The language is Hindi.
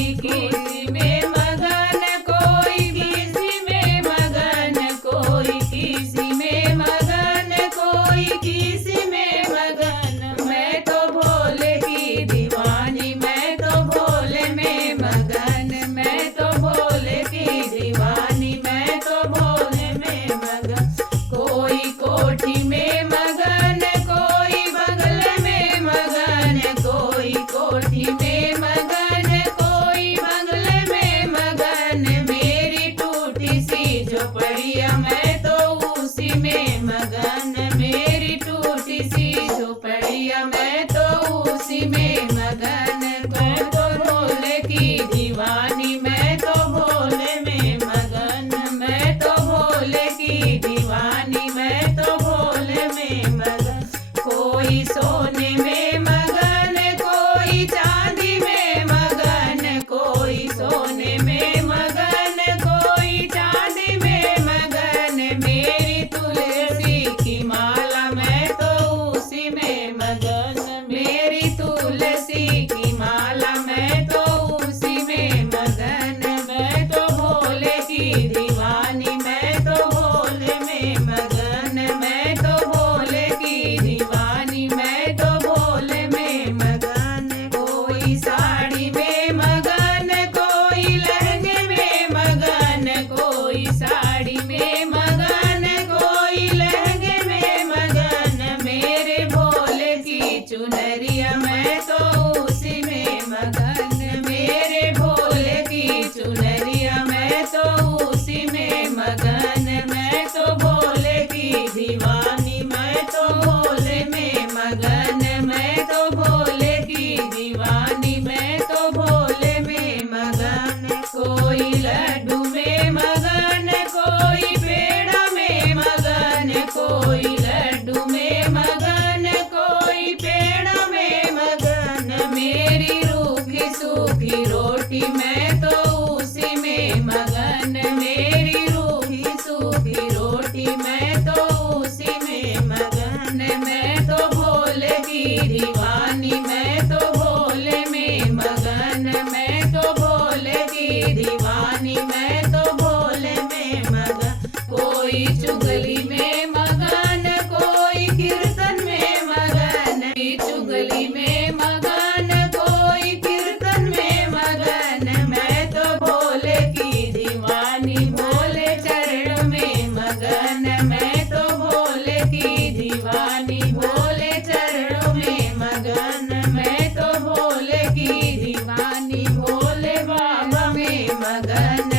कोई किसी में मगन, कोई किसी में मगन, कोई किसी में मगन, कोई किसी में मगन। मैं तो भोले की दीवानी, मैं तो भोले में मगन, मैं तो भोले की दीवानी, मैं तो भोले में मगन। कोई कोठी में मगन, कोई बगल में मगन, कोई कोठी में मगन, कोई बगल में मगन। मेरी टूटी सी झोपड़िया मैं तो उसी में मगन, मेरी टूटी सी झोपड़िया मैं तो उसी में मगन। मैं तो भोले की दीवानी, मैं तो भोले में मगन, मैं तो भोले की दीवानी, मैं तो भोले में मगन। कोई सोने में मगन, कोई चांदी में मगन, कोई सोने में मगन, कोई चांदी में मगन। मेरी तुलसी की माला मैं तो उसी में मगन, मेरी तुलसी की माला मैं तो उसी में मगन। मैं तो भोले की दीवानी, मैं तो भोले में मगन, मैं तो भोले की दीवानी, मैं तो भोले में मगन। कोई साड़ी में मगन, कोई लहंगे में मगन, कोई साड़ी में मगन, कोई लहंगे में मगन। मेरे भोले की चुनरिया मैं तो उसी में मगन, मेरे भोले की चुनरिया मैं तो उसी में मगन। मैं तो भोले की दीवानी, मैं तो भोले में मगन, मैं तो भोले की दीवानी, मैं तो भोले में मगन। कोई लड्डू में मगन, कोई पेड़ा में मगन, कोई लड्डू में मगन, कोई पेड़ा में मगन। मेरी रूखी सूखी रोटी मैं तो उसी में मगन, मेरी रूखी सूखी रोटी मैं तो उसी में मगन। मैं तो भोले की दीवानी, मैं तो भोले में मगन, मैं तो भोले की दीवानी, मैं तो भोले में मगन। कोई चुगली में मगन, कोई कीर्तन में मगन, कोई चुगली में मगन, कोई कीर्तन में मगन। मैं तो भोले की दीवानी, भोले चरण में मगन, मैं तो भोले की दीवानी, भोले चरणों में मगन। मैं तो भोले की दीवानी, भोले बाबा में मगन।